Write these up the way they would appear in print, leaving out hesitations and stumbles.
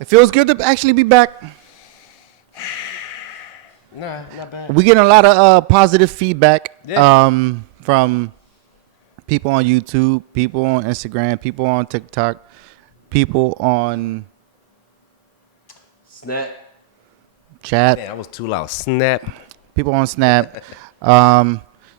It feels good to actually be back. Nah, not bad. We getting a lot of positive feedback Yeah. from people on YouTube, people on Instagram, people on TikTok, people on Snap. chat, Man, that was too loud. Snap. people on Snap.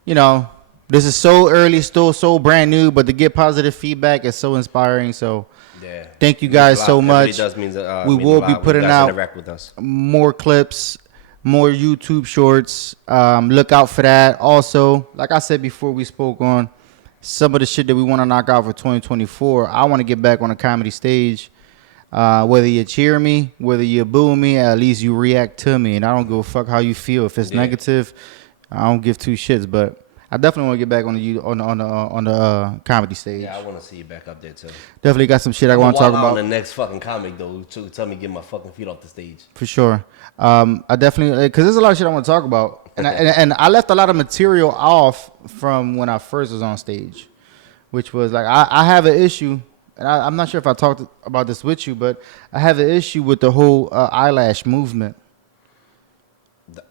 You know, this is so early, still so brand new, but to get positive feedback is so inspiring. So Yeah. thank you guys so It much. really does mean We mean will a lot be when putting you guys out interact with us. more clips, more YouTube shorts. Look out for that. Also, like I said before, we spoke on some of the shit that we want to knock out for 2024. I want to get back on the comedy stage. Whether you cheer me, whether you boo me, at least you react to me, and I don't give a fuck how you feel. If it's negative, I don't give two shits. But I definitely want to get back on the comedy stage. Yeah, I want to see you back up there too. Definitely got some shit I want to talk about. On the next fucking comic though, to tell me to get my fucking feet off the stage. For sure. I definitely, because there's a lot of shit I want to talk about. And I left a lot of material off from when I first was on stage, which was like, I have an issue, and I'm not sure if I talked about this with you, but I have an issue with the whole eyelash movement.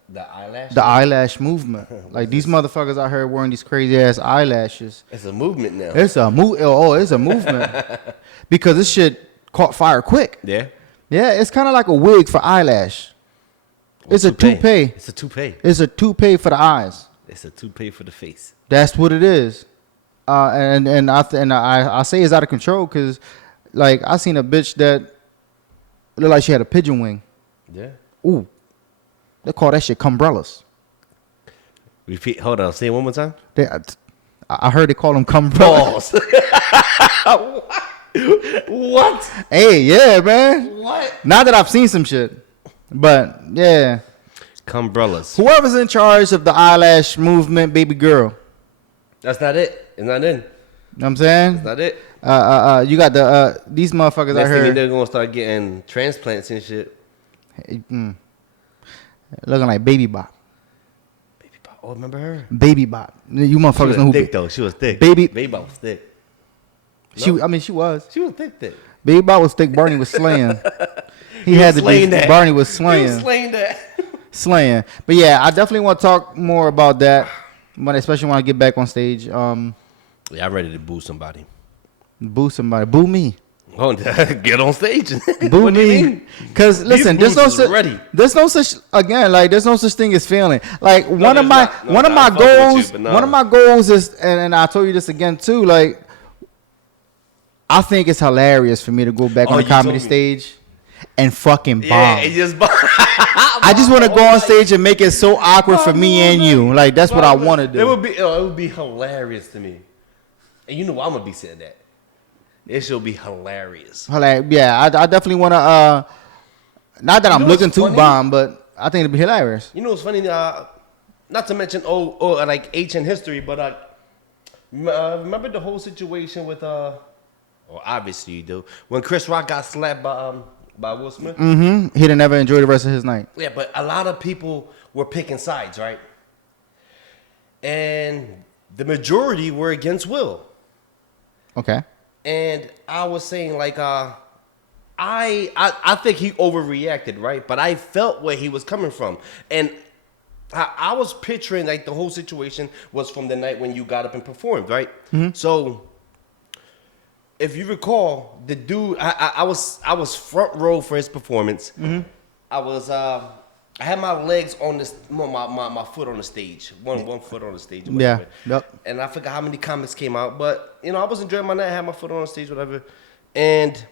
The eyelash? The eyelash movement. Like, these motherfuckers out here wearing these crazy-ass eyelashes. It's a movement now. It's a it's a movement. Because this shit caught fire quick. Yeah? Yeah, it's kind of like a wig for eyelash. It's a toupee. It's a toupee. It's a toupee for the eyes. It's a toupee for the face. That's what it is. And I say it's out of control because, like, I seen a bitch that looked like she had a pigeon wing. Yeah. Ooh, they call that shit cumbrellas. Repeat. Hold on. Say it one more time. I heard they call them cumbrellas. What? Hey, yeah, man. What? Not that I've seen some shit, but yeah. Cumbrellas. Whoever's in charge of the eyelash movement, baby girl. That's not it. It's not in. You know what I'm saying? That's not it. You got the these motherfuckers out here. They're gonna start getting transplants and shit. Looking like Baby Bop. Baby Bop. Oh, remember her? Baby Bop. You motherfuckers know who. Thick though. She was thick. Baby Bop was thick. She No? was. She was thick. Baby Bop was thick. Barney was slaying. He had to be. That. Barney was He was slaying. slaying that. Slaying. But yeah, I definitely want to talk more about that. But especially when I get back on stage. Yeah, I'm ready to boo somebody. Boo somebody. Boo me. Oh, get on stage. Boo What do you me. mean? Because listen, there's no such there's no such thing as feeling. Like one of my goals is, and I told you this again too. Like, I think it's hilarious for me to go back on the comedy stage and fucking bomb. Yeah, and just bomb. I just want to go on stage and make it so awkward for me and you. Like, that's what I want to do. It would be hilarious to me. And you know I'm gonna be saying that. It should be hilarious. Yeah, I definitely want to. Not that I'm looking to bomb, but I think it'd be hilarious. You know what's funny? Not to mention like ancient history, but remember the whole situation with well, obviously you do, when Chris Rock got slapped by Will Smith. Mm-hmm. He didn't ever enjoy the rest of his night. Yeah, but a lot of people were picking sides, right? And the majority were against Will. Okay. And I was saying, like, I think he overreacted, right? But I felt where he was coming from. And I was picturing, like, the whole situation was from the night when you got up and performed, right? Mm-hmm. So, if you recall, the dude, I was front row for his performance. Mm-hmm. I had my legs on this, my foot on the stage, one foot on the stage. Yeah. Yep. And I forgot how many comics came out, but you know, I was enjoying my night. I had my foot on the stage, whatever. And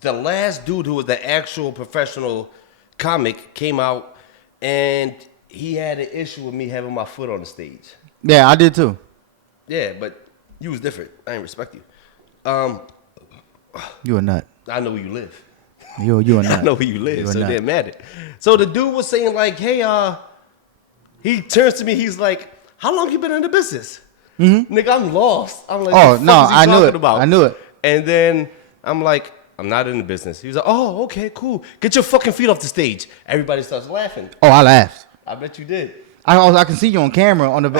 the last dude who was the actual professional comic came out, and he had an issue with me having my foot on the stage. Yeah, I did too. Yeah, but you was different. I didn't respect you. You a nut. I know where you live. You a nut. I know where you live, so it didn't matter. So the dude was saying, like, hey, he turns to me, he's like, how long you been in the business? Mm-hmm. Nigga, I'm lost. I'm like, oh, no, I knew it. I knew it. And then I'm like, I'm not in the business. He was like, oh, okay, cool. Get your fucking feet off the stage. Everybody starts laughing. Oh, I laughed. I bet you did. I can see you on camera on the.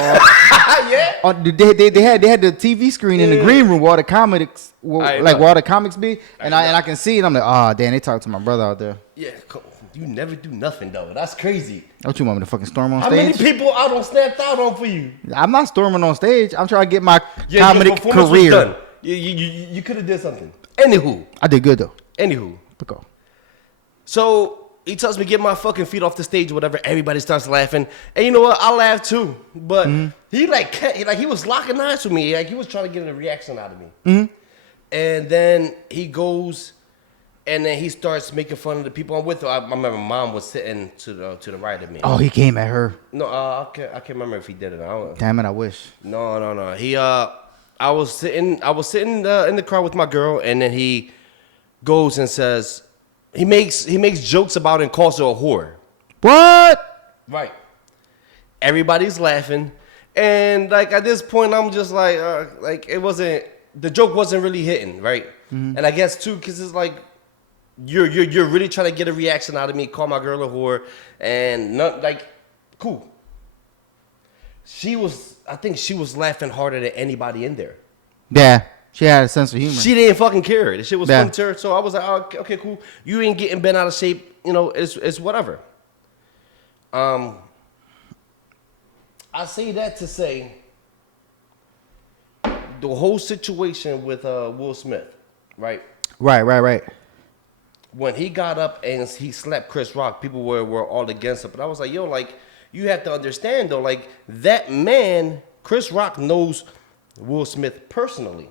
Yeah. They had the TV screen in the green room where all the comics, where all the comics be, and I can see it. I'm like, oh damn, they talk to my brother out there. Yeah, you never do nothing though. That's crazy. Don't you want me to fucking storm on How stage? many people I don't snapped out on for you? I'm not storming on stage. I'm trying to get my Your comedic performance career. was done. You could have did something. Anywho, I did good though. Go. So he tells me get my fucking feet off the stage or whatever. Everybody starts laughing, and you know what? I laughed too. But he was locking eyes with me. Like he was trying to get a reaction out of me. And then he goes, and then he starts making fun of the people I'm with. I remember Mom was sitting to the right of me. Oh, he came at her. No, I can't remember if he did it. Damn it, I wish. No. He I was sitting in the car with my girl, and then he goes and says he makes jokes about and calls her a whore. What? Right. Everybody's laughing, and like at this point, I'm just like the joke wasn't really hitting, right? And I guess too, because it's like you're really trying to get a reaction out of me, call my girl a whore, and not like cool. I think she was laughing harder than anybody in there. Yeah, she had a sense of humor. She didn't fucking care. The shit was funny to her. So I was like, oh, okay, cool. You ain't getting bent out of shape. You know, it's whatever. I say that to say the whole situation with Will Smith, right? Right. When he got up and he slapped Chris Rock, people were all against it. But I was like, yo, like, you have to understand, though, like, that man, Chris Rock, knows Will Smith personally,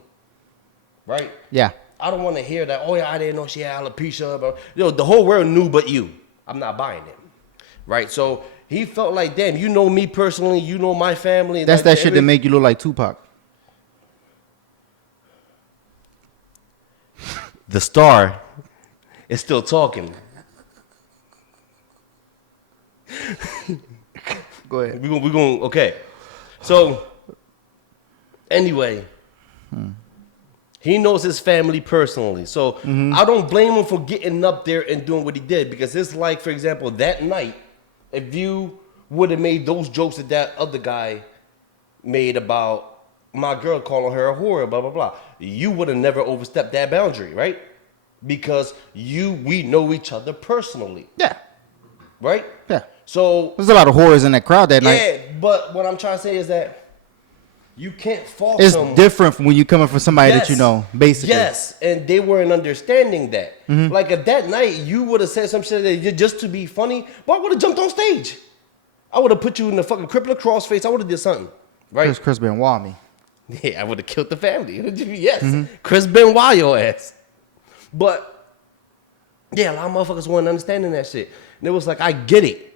right? Yeah. I don't want to hear that, oh, yeah, I didn't know she had alopecia. But, the whole world knew but you. I'm not buying it, right? So he felt like, damn, you know me personally, you know my family. That's that shit that make you look like Tupac. The star is still talking. Go ahead. We're going, okay. So, anyway, he knows his family personally. So, I don't blame him for getting up there and doing what he did. Because it's like, for example, that night, if you would have made those jokes that other guy made about my girl calling her a whore, blah, blah, blah, you would have never overstepped that boundary, right? Because we know each other personally. Yeah. Right? Yeah. So there's a lot of whores in that crowd that night. Yeah, but what I'm trying to say is that you can't fault It's them. different from when you coming from somebody that you know, basically. Yes, and they weren't understanding that. Like if that night you would have said some shit that just to be funny, but I would have jumped on stage. I would have put you in the fucking crippler crossface. I would have did something, right? Chris Benoit me. Yeah, I would have killed the family. Yes, Chris Benoit your ass. But yeah, a lot of motherfuckers weren't understanding that shit, and it was like I get it.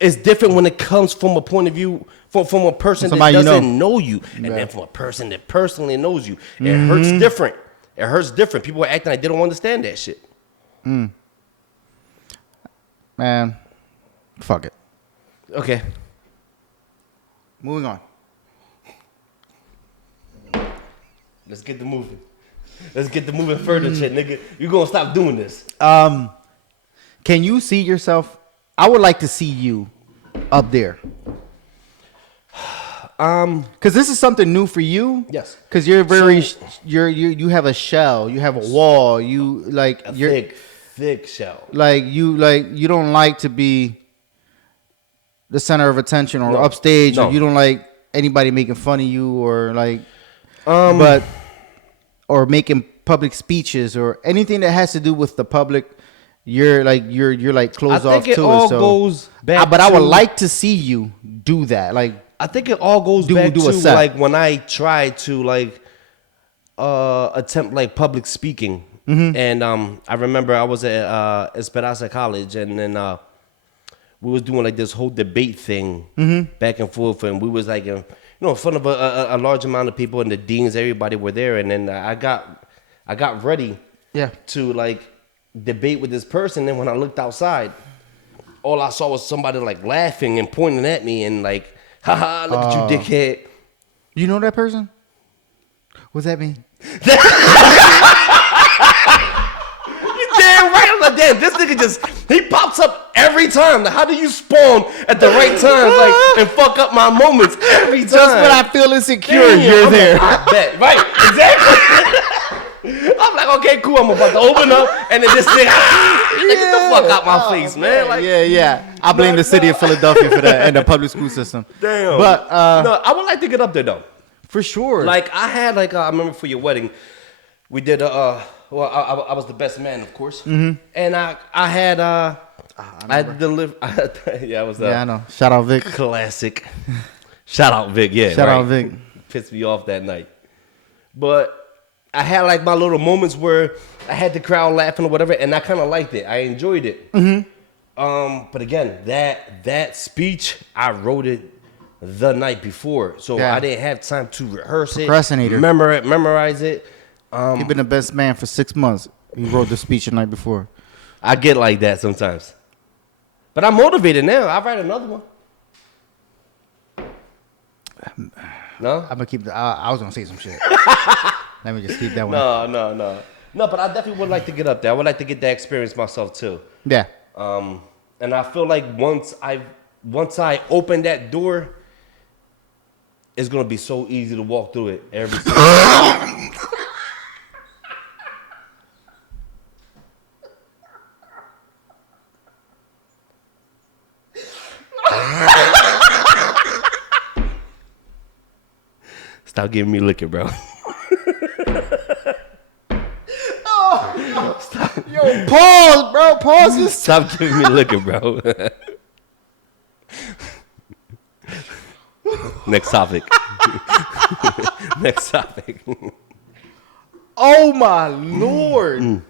It's different when it comes from a point of view from a person that doesn't know you, and then from a person that personally knows you. It hurts different. It hurts different. People are acting like they don't understand that shit. Man, fuck it. Okay. Moving on. Let's get the moving. Let's get the moving further, shit, nigga. You gonna stop doing this? Can you see yourself? I would like to see you up there. Because this is something new for you. Yes. Because you're you have a shell. You have a wall. You like a thick shell. Like you don't like to be the center of attention or upstage, or you don't like anybody making fun of you or like, or making public speeches or anything that has to do with the public. You're like closed off to it. All goes back. But I would like to see you do that. Like I think it all goes back to like when I tried to like attempt like public speaking, and I remember I was at Esperanza College, and then we was doing like this whole debate thing back and forth, and we was like in front of a large amount of people, and the deans, everybody were there, and then I got ready to like debate with this person. And when I looked outside, all I saw was somebody like laughing and pointing at me and like, haha, look at you, dickhead. You know that person? What's that mean? You damn right. I'm like, damn, this nigga he pops up every every time. Like, how do you spawn at the right times, like, and fuck up my moments every time? Just when I feel insecure, you're I'm there. Like, I bet. Right, exactly. I'm like, okay, cool. I'm about to open up, and then this thing, get the fuck out my face, man. Like, yeah. I blame the city of Philadelphia for that and the public school system. Damn. But no, I would like to get up there though. For sure. Like I had I remember for your wedding, we did I was the best man, of course, and I had yeah, I was yeah, I know. Shout out Vic. Classic. Shout out Vic, yeah. Shout out Vic. Pissed me off that night, but I had like my little moments where I had the crowd laughing or whatever, and I kind of liked it. I enjoyed it. But again, that speech, I wrote it the night before, so I didn't have time to rehearse it, memorize it. He's been the best man for 6 months. He wrote the speech the night before. I get like that sometimes, but I'm motivated now. I write another one. No, I'm gonna keep. I was gonna say some shit. Let me just keep that one. No. But I definitely would like to get up there. I would like to get that experience myself too. Yeah. And I feel like once I open that door, it's gonna be so easy to walk through it every single time. Stop giving me liquor, bro. Yo, pause, bro. Pause this. Stop giving me liquor, bro. Next topic. Next topic. Oh my lord.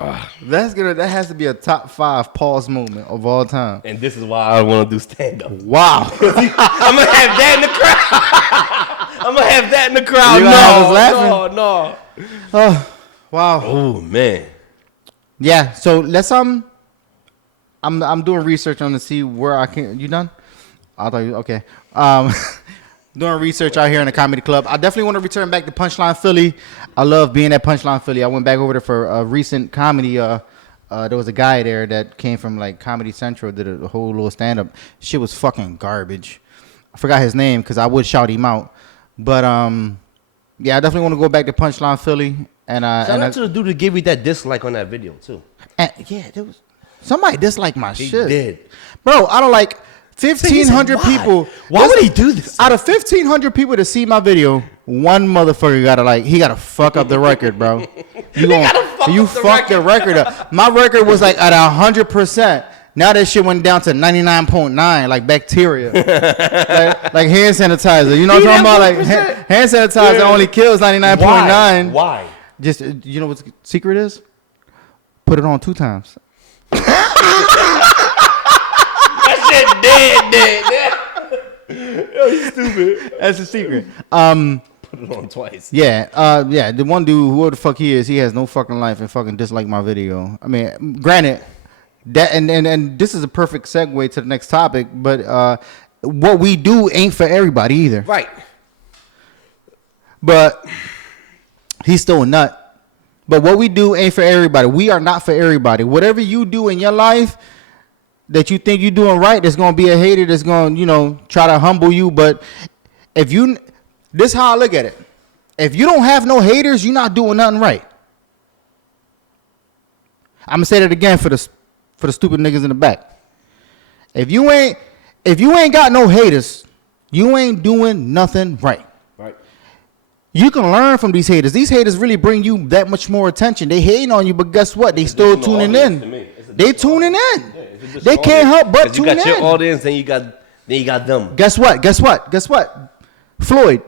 That has to be a top 5 pause moment of all time. And this is why I want to do stand-up. Wow. I'm gonna have that in the crowd. I'm gonna have that in the crowd. You was laughing? No. Oh, wow. Oh man. Yeah. So let's I'm doing research on to see where I can. You done? I thought you okay. Doing research out here in the comedy club. I definitely want to return back to Punchline Philly. I love being at Punchline Philly. I went back over there for a recent comedy. There was a guy there that came from like Comedy Central, did a whole little stand up. Shit was fucking garbage. I forgot his name because I would shout him out. But yeah, I definitely want to go back to Punchline Philly. And shout out to the dude that gave me that dislike on that video too. And yeah, there was somebody disliked my He shit. did. Bro, I don't like 1,500 people. Why would he do this? Out of 1,500 people to see my video, one motherfucker gotta fuck up the record, bro. You fucked the record up. My record was like at 100%. Now that shit went down to 99.9, like bacteria, like hand sanitizer. You know what I'm talking about? Like hand sanitizer only kills 99.9. Why? Just you know what the secret is? Put it on 2 times. That shit dead. Yo, you stupid. That's the secret. Put it on twice. Yeah, yeah. The one dude, whoever the fuck he is, he has no fucking life and fucking dislike my video. I mean, granted, that and this is a perfect segue to the next topic, but what we do ain't for everybody either. Right. But he's still a nut. But what we do ain't for everybody. We are not for everybody. Whatever you do in your life that you think you're doing right, there's gonna be a hater that's gonna, try to humble you. But this is how I look at it. If you don't have no haters, you're not doing nothing right. I'm gonna say that again for the stupid niggas in the back. If you ain't got no haters, you ain't doing nothing right. Right. You can learn from these haters. These haters really bring you that much more attention. They hating on you, but guess what? They still tuning in. They tuning in. They can't help but tune in. You got your audience, then you got them. Guess what? Floyd.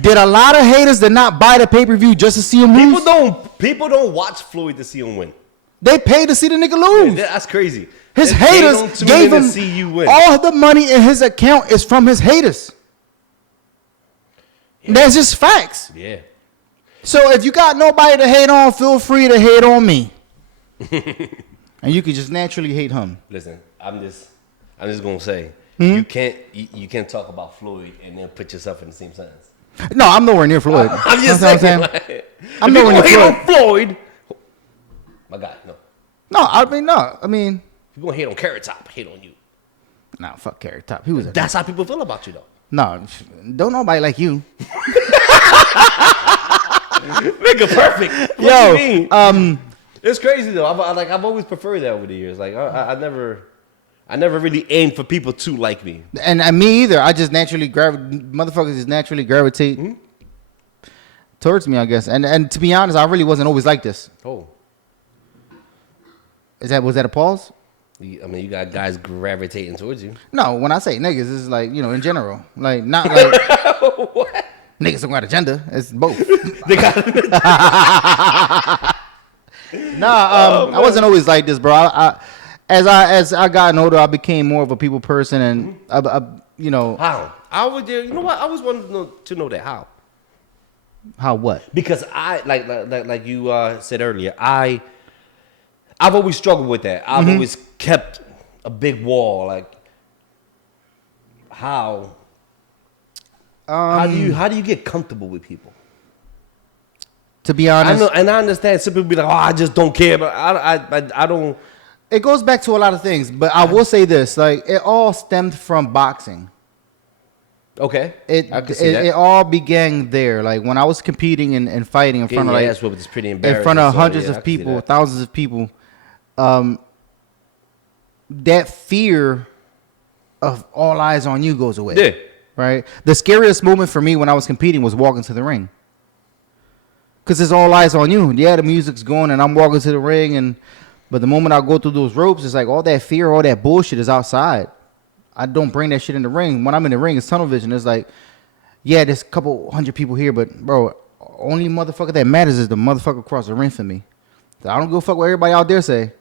Did a lot of haters that not buy the pay-per-view just to see him lose? People don't watch Floyd to see him win. They pay to see the nigga lose. That's crazy. His haters gave him see you win. all the money in his account is from his haters. Yeah. That's just facts. Yeah. So if you got nobody to hate on, feel free to hate on me. And you can just naturally hate him. Listen, I'm just gonna say you can't talk about Floyd and then put yourself in the same sentence. No, I'm nowhere near Floyd. I'm just saying. I'm nowhere near Floyd. My guy, no. No, I mean, no. I mean, If you're gonna hate on Carrot Top, hate on you. nah, fuck Carrot Top. He was a That's how people feel about you, though. no. Don't nobody like you. Nigga, perfect. What Yo, do you mean? It's crazy though. I've always preferred that over the years. Like I never really aimed for people to like me. And me either. I just naturally motherfuckers just naturally gravitate towards me, I guess. And to be honest, I really wasn't always like this. Oh, Was that a pause? I mean, you got guys gravitating towards you. No, when I say niggas, it's like, in general. Like, not like What? niggas don't got a gender. It's both. They got Nah, I wasn't always like this, bro. As I got older, I became more of a people person, and how? I would. You know what? I always wanted to know that how. how what? Because I like you said earlier, I've always struggled with that. I've always kept a big wall. Like how do you get comfortable with people? To be honest, I know, and I understand some people be like, "Oh, I just don't care," but I don't. it goes back to a lot of things. But I will say this: like, it all stemmed from boxing. Okay, I can see It that. all began there. Like when I was competing and fighting in front of Ass whooped is pretty embarrassing. in front of so, hundreds yeah, I of can see people, that. thousands of people, that fear of all eyes on you goes away. Yeah. Right. The scariest moment for me when I was competing was walking to the ring. Cause it's all eyes on you. Yeah, the music's going and I'm walking to the ring, but the moment I go through those ropes, it's like all that fear, all that bullshit is outside. I don't bring that shit in the ring. When I'm in the ring, it's tunnel vision. It's like, yeah, there's a couple hundred people here, but bro, only motherfucker that matters is the motherfucker across the ring for me. So I don't give a fuck what everybody out there say.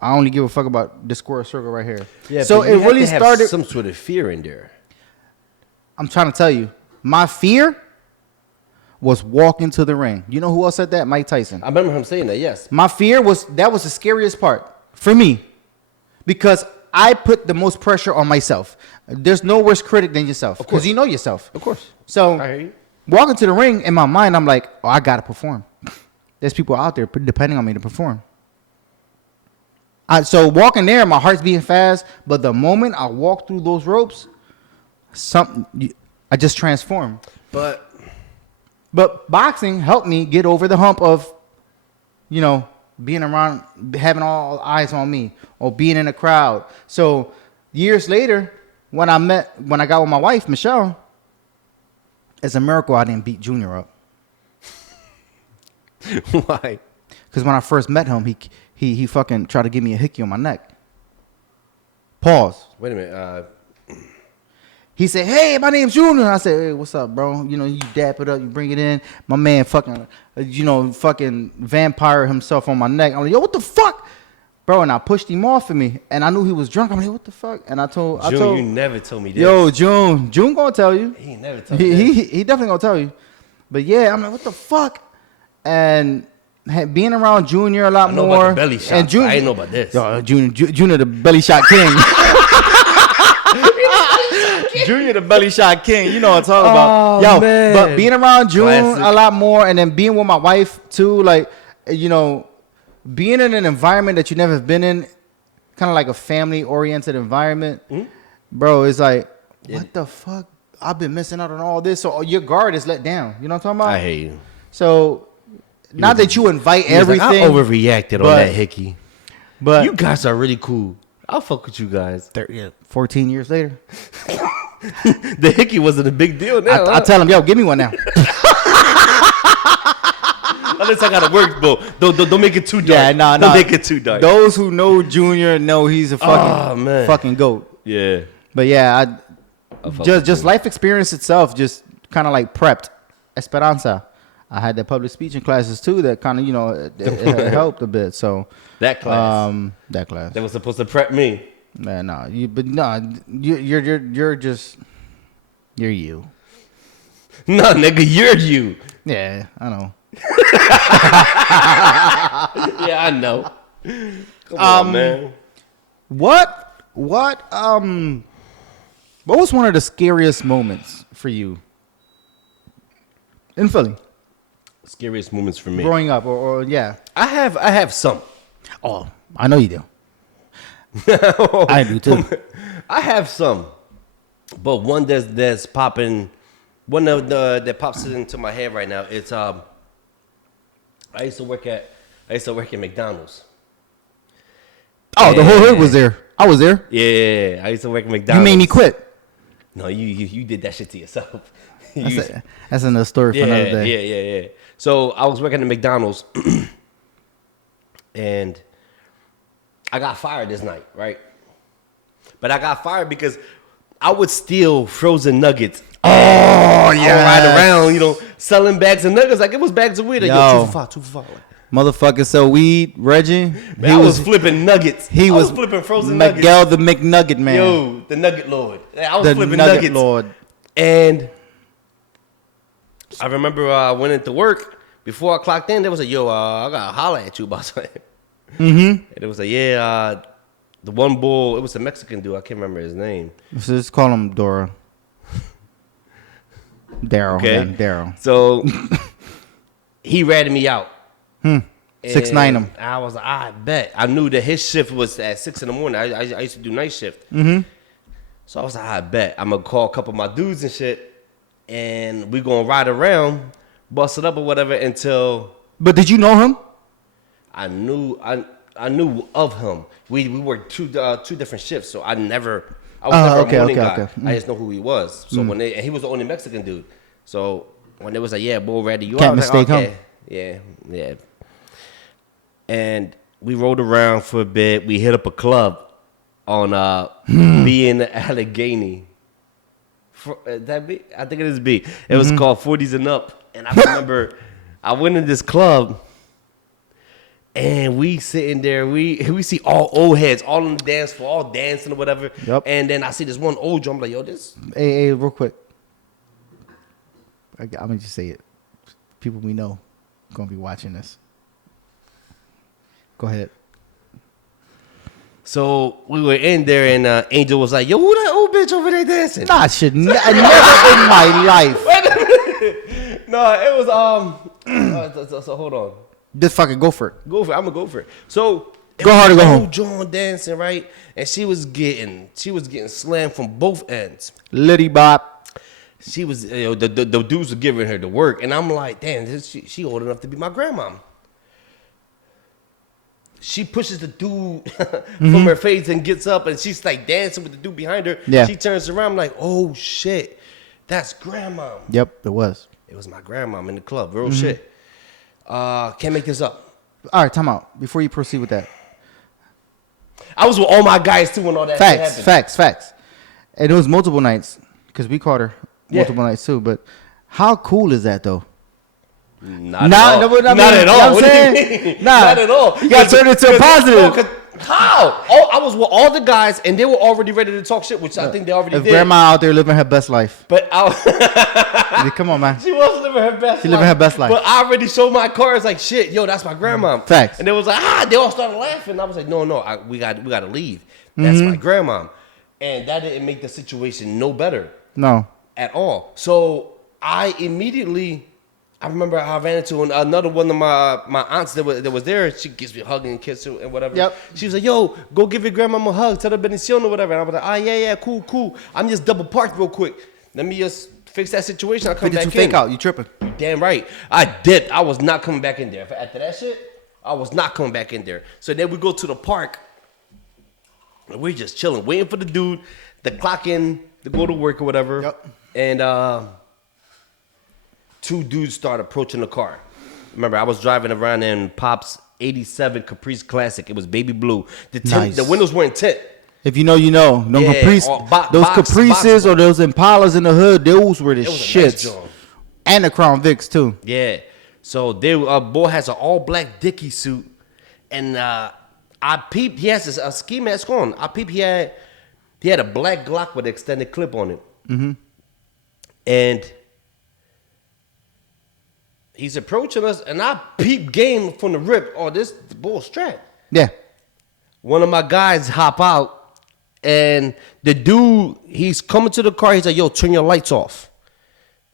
I only give a fuck about this square circle right here. Yeah, so but you it really have to have started. some sort of fear in there. I'm trying to tell you, my fear was walking to the ring. You know who else said that? Mike Tyson. I remember him saying that. Yes. My fear was the scariest part for me, because I put the most pressure on myself. There's no worse critic than yourself, because you know yourself. Of course. So I hear you. walking to the ring, in my mind, I'm like, oh, I gotta perform. There's people out there depending on me to perform. So walking there, my heart's beating fast, but the moment I walk through those ropes, I just transform. But boxing helped me get over the hump of, being around, having all eyes on me, or being in a crowd. So years later, when I got with my wife, Michelle, it's a miracle I didn't beat Junior up. Why? Because when I first met him, he fucking tried to give me a hickey on my neck. Pause. Wait a minute. He said, "Hey, my name's Junior." I said, "Hey, what's up, bro? You dap it up, you bring it in." My man fucking, fucking vampire himself on my neck. I'm like, "Yo, what the fuck?" Bro, and I pushed him off of me, and I knew he was drunk. I'm like, "What the fuck?" And I told, you never told me this. Yo, June gonna tell you. He never told me this. He definitely gonna tell you. But yeah, I'm like, "What the fuck?" And being around Junior a lot I know more. about the belly shots. And Junior, I ain't know about this. Yo, Junior the belly shot king. Junior the belly shot king. You know what I'm talking about. Yo, man. but being around June Classic. a lot more, and then being with my wife too, like, being in an environment that you never have been in, kind of like a family-oriented environment, bro, it's like, what the fuck? I've been missing out on all this. So your guard is let down. You know what I'm talking about? I hate you. So, not that you invite He was like, everything. I overreacted on but- that hickey. But You guys are really cool. I'll fuck with you guys. 14 years later, The hickey wasn't a big deal now. I tell him, yo, give me one now. Unless I gotta work, bro. Don't make it too dark. Yeah, nah. Don't make it too dark. Those who know Junior know he's a fucking goat. Yeah. But yeah, I fuck just with you. life experience itself just kind of like prepped Esperanza. I had that public speaking classes too that kind of it helped a bit. So That class. that class. That was supposed to prep me. You're just you. No, nigga, you're you. Yeah, I know. Yeah, I know. Come on, man. What was one of the scariest moments for you in Philly Scariest moments for me. growing up, or yeah? I have some. Oh, I know you do. I do too. I have some, but one that's popping. One of the that pops into my head right now. It's I used to work at McDonald's. Oh, the whole hood was there. I was there. Yeah, I used to work at You McDonald's. made me quit. No, you did that shit to yourself. That's another story for another day. Yeah. So I was working at McDonald's, and I got fired this night, right? But I got fired because I would steal frozen nuggets. Oh, I would ride around, selling bags of nuggets like it was bags of weed. Like, Yo. 2 for 5. Motherfucker, so weed, Reggie. Man, I was flipping nuggets. He was flipping frozen Miguel nuggets. the McNugget man. Yo, the Nugget Lord. I was the flipping Nugget nuggets. Lord. And I remember I went into work. Before I clocked in, there was a, I got to holler at you about something. Mm-hmm. And it was like, the one bull, it was a Mexican dude. I can't remember his name. So just call him Dora. Daryl. Okay. Daryl. So he ratted me out. 6'9" him. I was like, I bet. I knew that his shift was at 6 in the morning. I used to do night shift. Mm-hmm. So I was like, I bet. I'm going to call a couple of my dudes and shit. And we going to ride around, bust it up or whatever until But did you know him? I knew of him. We worked two different shifts, so I was never a morning guy. Okay. I just know who he was. So and he was the only Mexican dude. So when it was like, yeah, bull ratty you Can't out, mistake like, him. Yeah. And we rode around for a bit. We hit up a club on B in Allegheny. That B? I think it is B. It was called 40s and Up. And I remember I went in this club. And we sitting there, we see all old heads, all on the dance floor, all dancing or whatever. Yep. And then I see this one old drum, like, yo, this. Hey, real quick. I'm going to just say it. People we know going to be watching this. Go ahead. So we were in there, and Angel was like, yo, who that old bitch over there dancing? Nah, shit. Never in my life. No, it was, so hold on. Just fucking go for it. Go for it. I'm gonna go for it. So Go hard or go home. old John dancing, right? And she was getting slammed from both ends. Liddy Bop. She was, the dudes were giving her the work, and I'm like, damn, she old enough to be my grandma. She pushes the dude from her face and gets up, and she's like dancing with the dude behind her. Yeah. She turns around, I'm like, oh shit, that's grandma. Yep, it was. It was my grandma in the club, real shit. Can't make this up. All right, time out. Before you proceed with that. I was with all my guys too when all that shit happened. Facts. And it was multiple nights because we caught her multiple nights too. But how cool is that though? Not at all. What do you mean? Not at all. You got to turn it to a positive. How? Oh, I was with all the guys, and they were already ready to talk shit, which I think they already if did. grandma out there living her best life. But Come on, man. she was living her best life. She living her best life. But I already showed my cards like, shit, yo, that's my grandma. Facts. And they was like, they all started laughing. I was like, no, we got to leave. That's my grandma. And that didn't make the situation no better. No. At all. So I remember I ran into another one of my aunts that was there. She gives me a hug and kiss and whatever. Yep. She was like, yo, go give your grandma a hug. Tell her bendición or whatever. And I was like, yeah, cool. I'm just double parked real quick. Let me just fix that situation. I'll come back in. fake out. You tripping. Damn right. I dipped. I was not coming back in there. After that shit, I was not coming back in there. So then we go to the park. And we're just chilling, waiting for the dude to clock in, to go to work or whatever. Yep. And two dudes start approaching the car. Remember, I was driving around in Pop's 87 Caprice Classic. It was baby blue. The windows weren't tint. If you know, you know. No Caprice, those Caprices or those Impalas in the hood, those were the shits. Nice joint. And the Crown Vics too. Yeah. So boy has an all black Dickie suit, and I peeped. He has a ski mask on. I peeped. He had a black Glock with an extended clip on it. Mm-hmm. And he's approaching us, and I peep game from the rip. Oh, this bull strap. Yeah. One of my guys hop out, and the dude, he's coming to the car. He's like, yo, turn your lights off.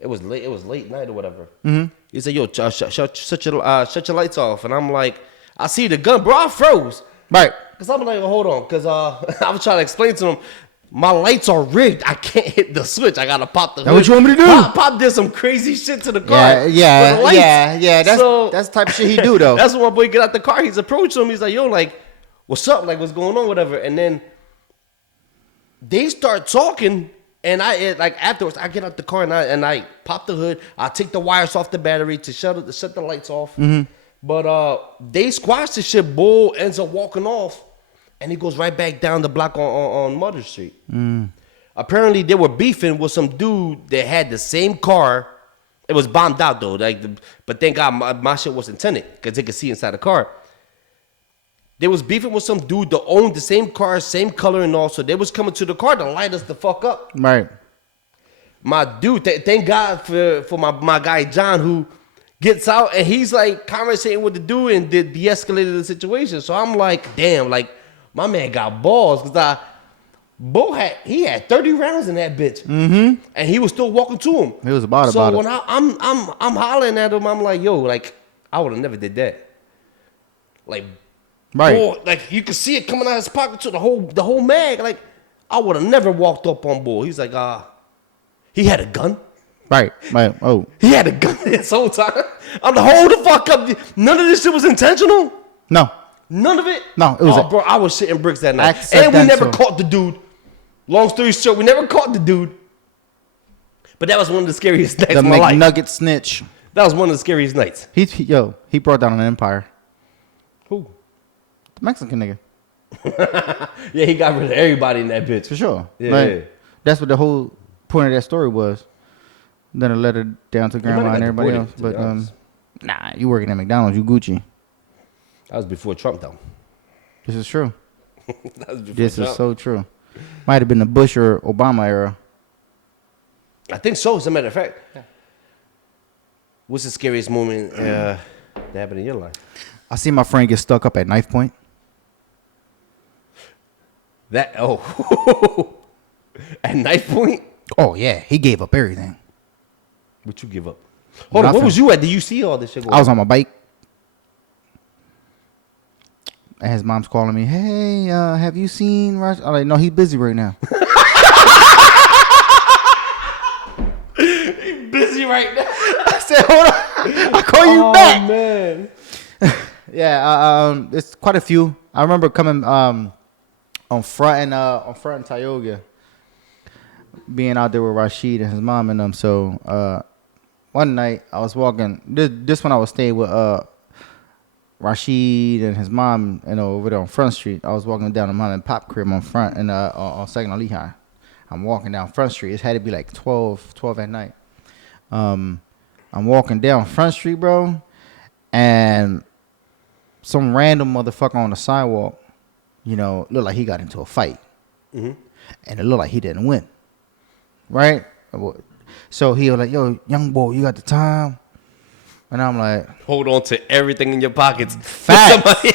It was late night or whatever. Mm-hmm. He said, yo, shut your lights off. And I'm like, I see the gun, bro. I froze. Right. Because I'm like, hold on. Because I was trying to explain to him, my lights are rigged. I can't hit the switch. I got to pop the hood. Now what you want me to do? Pop did some crazy shit to the car. Yeah. with the lights. That's the type of shit he do, though. That's when my boy get out the car. He's approaching him. He's like, yo, like, what's up? Like, what's going on? Whatever. And then they start talking. And afterwards, I get out the car and I pop the hood. I take the wires off the battery to shut the lights off. Mm-hmm. But they squash the shit. Bull ends up walking off, and he goes right back down the block on Mother Street. Apparently, they were beefing with some dude that had the same car. It was bombed out though. But thank God my shit wasn't tinted because they could see inside the car. They was beefing with some dude that owned the same car, same color and all. So they was coming to the car to light us the fuck up. Right. My dude, thank God for my guy John, who gets out and he's like conversating with the dude and de-escalated the situation. So I'm like, damn, like my man got balls because he had 30 rounds in that bitch, and he was still walking to him. He was about so it. when I'm hollering at him, I'm like, yo, like I would have never did that. Like, right, boy, like you could see it coming out of his pocket to the whole mag. Like I would have never walked up on Bull. He's like, he had a gun. Right. Oh, He had a gun this whole time. I'm like, hold the fuck up. None of this shit was intentional. no. None of it? No, it was bro, I was shitting bricks that night. Accidental. And we never caught the dude. Long story short, we never caught the dude. But that was one of the scariest nights The of my life. McNugget snitch. That was one of the scariest nights. He brought down an empire. Who? The Mexican nigga. Yeah, he got rid of everybody in that bitch. For sure. Yeah, Like, yeah. That's what the whole point of that story was. Then a letter down to grandma and everybody else. But nah, you working at McDonald's, you Gucci. That was before Trump, though. This is true. That was before This Trump. is so true. Might have been the Bush or Obama era. I think so, as a matter of fact. Yeah. What's the scariest moment that happened in your life? I see my friend get stuck up at knife point. At knife point? Oh yeah, he gave up everything. What you give up? Hold on, Nothing. where was you at? Did you see all this shit going I was on my bike. And his mom's calling me, hey, have you seen Raj? I'm like, no, he's busy right now. He's busy right now. I said, hold on. I'll call you back. Oh, man. Yeah, it's quite a few. I remember coming on front and Tioga, being out there with Rashid and his mom and them. So one night I was walking. This one I was staying with Rashid and his mom, over there on Front Street. I was walking down the mom and pop crib on Front and on Second on Lehigh. I'm walking down Front Street. It had to be like 12 at night. I'm walking down Front Street, bro, and some random motherfucker on the sidewalk, looked like he got into a fight. Mm-hmm. And it looked like he didn't win. Right? So he was like, yo, young boy, you got the time? And I'm like, hold on to everything in your pockets. Facts.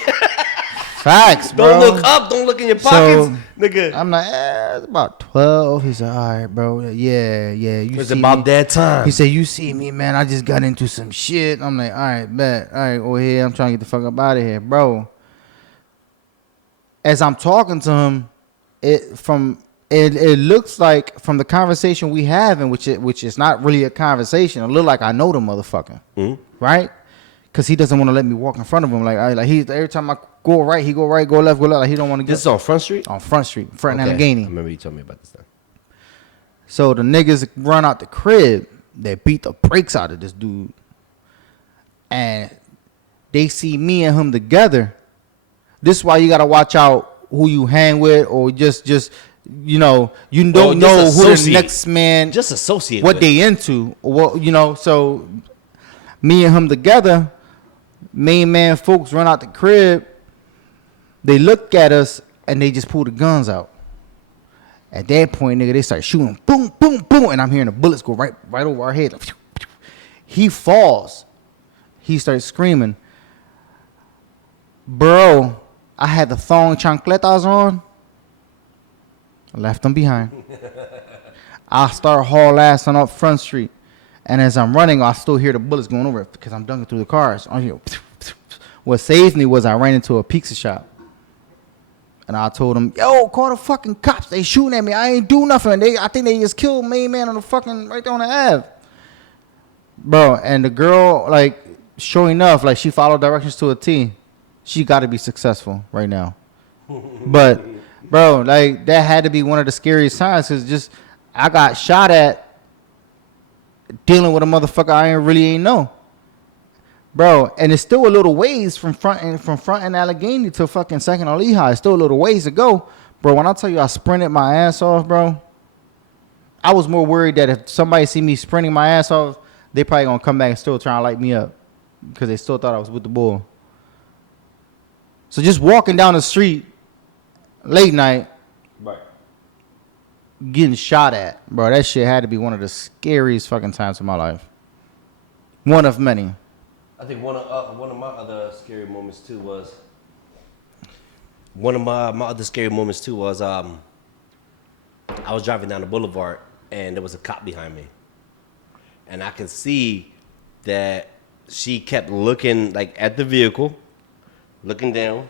Facts, bro. Don't look up. Don't look in your pockets, nigga. I'm like, it's about 12. He said, all right, bro. Yeah. It's about that time. He said, you see me, man. I just got into some shit. I'm like, all right, bet. All right, go ahead. I'm trying to get the fuck up out of here, bro. As I'm talking to him, it looks like from the conversation we having, which is not really a conversation. It look like I know the motherfucker, right? Because he doesn't want to let me walk in front of him. Like he every time I go right, he go right, go left, go left. Like he don't want to get. This is on Front Street? On Front Street, Front and I Allegheny. remember you told me about this time. So the niggas run out the crib. They beat the brakes out of this dude. And they see me and him together. This is why you got to watch out who you hang with, or just you don't know who the next man. Just associate what with. they into. Well, so me and him together, main man folks run out the crib. They look at us and they just pull the guns out. At that point, nigga, they start shooting, boom, boom, boom, and I'm hearing the bullets go right over our head. He falls. He starts screaming. Bro, I had the thong chancletas on. I left them behind. I start haul ass on up Front Street. And as I'm running, I still hear the bullets going over it because I'm dunking through the cars. I hear, what saved me was I ran into a pizza shop. And I told him, yo, call the fucking cops. They shooting at me. I ain't do nothing. I think they just killed main man on the fucking, right there on the Ave. Bro, and the girl, like, sure enough, like, she followed directions to a T. She got to be successful right now. But, bro, like, that had to be one of the scariest times because just, I got shot at dealing with a motherfucker I really ain't know. Bro, and it's still a little ways from front and Allegheny to fucking Second or Lehigh. It's still a little ways to go. Bro, when I tell you I sprinted my ass off, bro, I was more worried that if somebody see me sprinting my ass off, they probably gonna come back and still try to light me up because they still thought I was with the bull. So just walking down the street late night, right, getting shot at, bro, that shit had to be one of the scariest fucking times of my life. One of many. I think one of my other scary moments too was I was driving down the boulevard and there was a cop behind me, and I could see that she kept looking like at the vehicle, looking down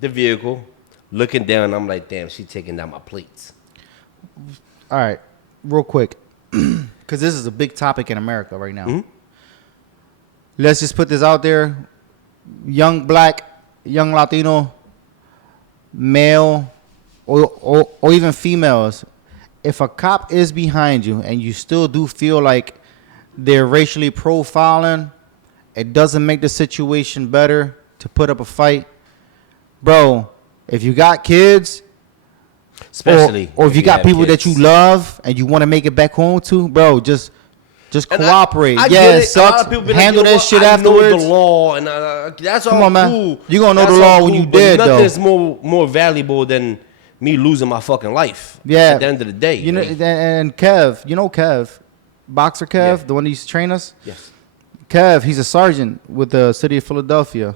the vehicle, looking down. And I'm like, damn, she taking down my plates. All right, real quick, because this is a big topic in America right now. Mm-hmm. Let's just put this out there. Young black, young Latino, male, or even females, if a cop is behind you and you still do feel like they're racially profiling, it doesn't make the situation better to put up a fight. Bro, if you got kids, especially or if you got people that you love and you want to make it back home to, bro, just cooperate. Yeah, it sucks. Handle that shit afterwards. I know the law, and that's all. Come on, man. Cool. You gonna know the law when you dead, though. Nothing is more valuable than me losing my fucking life. Yeah. At the end of the day, you know. And Kev, boxer Kev, yeah. The one that used to train us. Yes. Kev, he's a sergeant with the city of Philadelphia.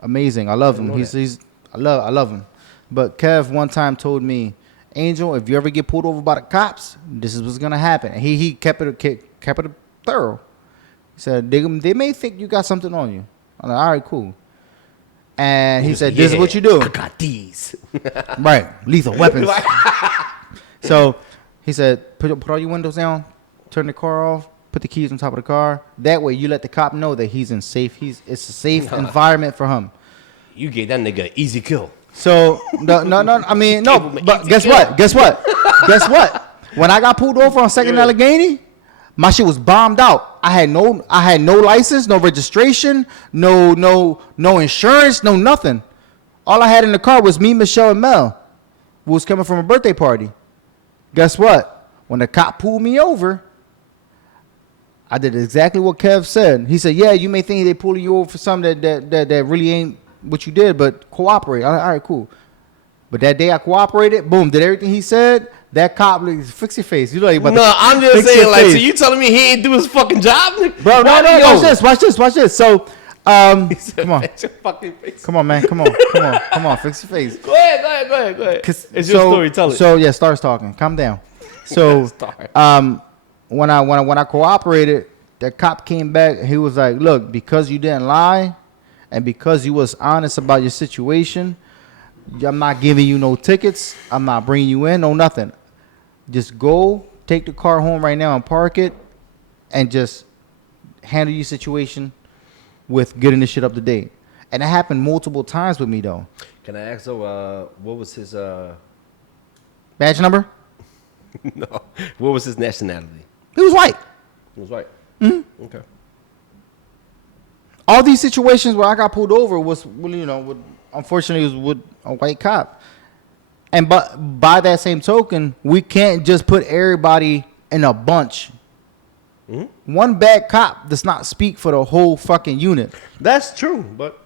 Amazing. I love him. I love him. But Kev one time told me, Angel, if you ever get pulled over by the cops, this is what's gonna happen. And he kept it thorough. He said, they may think you got something on you. I'm like, all right, cool. And he said, this is what you do. I got these. Right. Lethal weapons. So he said, put all your windows down, turn the car off, put the keys on top of the car. That way you let the cop know that he's in safe. It's a safe environment for him. You gave that nigga an easy kill. So, no. I mean, no. But guess what? When I got pulled over on Second Allegheny, my shit was bombed out. I had no license, no registration, no insurance, no nothing. All I had in the car was me, Michelle, and Mel, who was coming from a birthday party. Guess what? When the cop pulled me over, I did exactly what Kev said. He said, "Yeah, you may think they pulling you over for something that really ain't what you did, but cooperate." All right, cool. But that day I cooperated, boom, did everything he said. That cop, like, fix your face. You know, I'm just saying, like, so you telling me he ain't do his fucking job? Bro, no, watch this. So, come on. Fucking face. Come on, man. Come on, fix your face. Go ahead. It's your story, tell it. So, yeah, Star's talking. Calm down. So, when I cooperated, the cop came back, and he was like, look, because you didn't lie, and because you was honest about your situation, I'm not giving you no tickets. I'm not bringing you in, no nothing. Just go, take the car home right now and park it, and just handle your situation with getting this shit up to date. And it happened multiple times with me, though. Can I ask, though, what was his... badge number? No. What was his nationality? He was white. He was white? Mm-hmm. Okay. All these situations where I got pulled over was, unfortunately, was with a white cop. And by that same token, we can't just put everybody in a bunch. Mm-hmm. One bad cop does not speak for the whole fucking unit. That's true, but...